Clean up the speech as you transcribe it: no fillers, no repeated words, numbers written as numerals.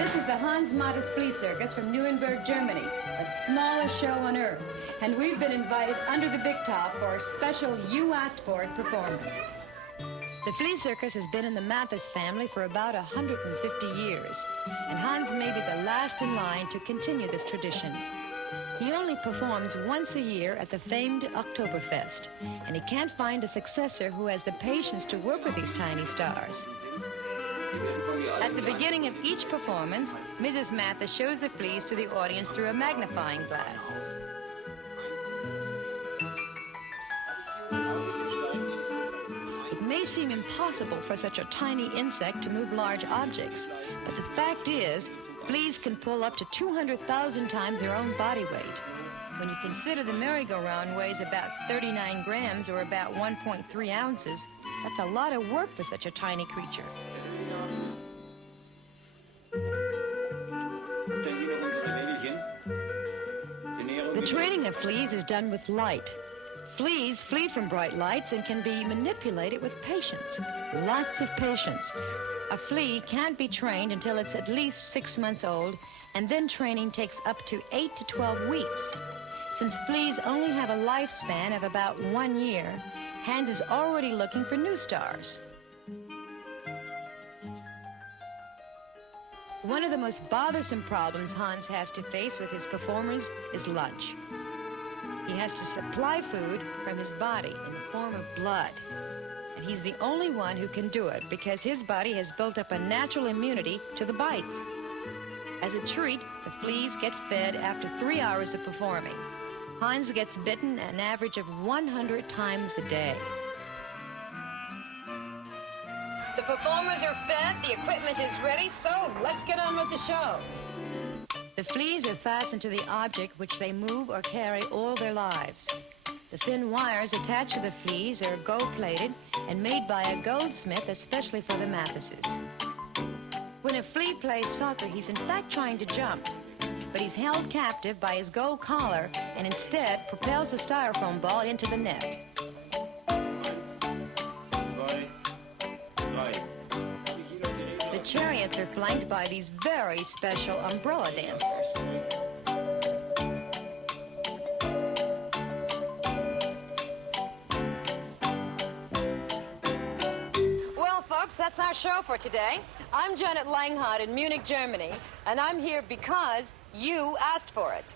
This is the Hans Mattes Flea Circus from Nuremberg, Germany, the smallest show on earth. And we've been invited under the big top for a special You Asked For It performance. The Flea Circus has been in the Mattes family for about 150 years, and Hans may be the last in line to continue this tradition. He only performs once a year at the famed Oktoberfest, and he can't find a successor who has the patience to work with these tiny stars. At the beginning of each performance, Mrs. Mattes shows the fleas to the audience through a magnifying glass. It may seem impossible for such a tiny insect to move large objects, but the fact is, fleas can pull up to 200,000 times their own body weight. When you consider the merry-go-round weighs about 39 grams or about 1.3 ounces, that's a lot of work for such a tiny creature. The training of fleas is done with light. Fleas flee from bright lights and can be manipulated with patience. Lots of patience. A flea can't be trained until it's at least 6 months old, and then training takes up to 8 to 12 weeks. Since fleas only have a lifespan of about 1 year, Hans is already looking for new stars. One of the most bothersome problems Hans has to face with his performers is lunch. He has to supply food from his body in the form of blood. And he's the only one who can do it because his body has built up a natural immunity to the bites. As a treat, the fleas get fed after 3 hours of performing. Hans gets bitten an average of 100 times a day. The performers are fed, the equipment is ready, so let's get on with the show. The fleas are fastened to the object which they move or carry all their lives. The thin wires attached to the fleas are gold-plated and made by a goldsmith especially for the Matteses. When a flea plays soccer, he's in fact trying to jump, but he's held captive by his gold collar and instead propels the styrofoam ball into the net. The chariots are flanked by these very special umbrella dancers. Well, folks, that's our show for today. I'm Janet Langhart in Munich, Germany, and I'm here because you asked for it.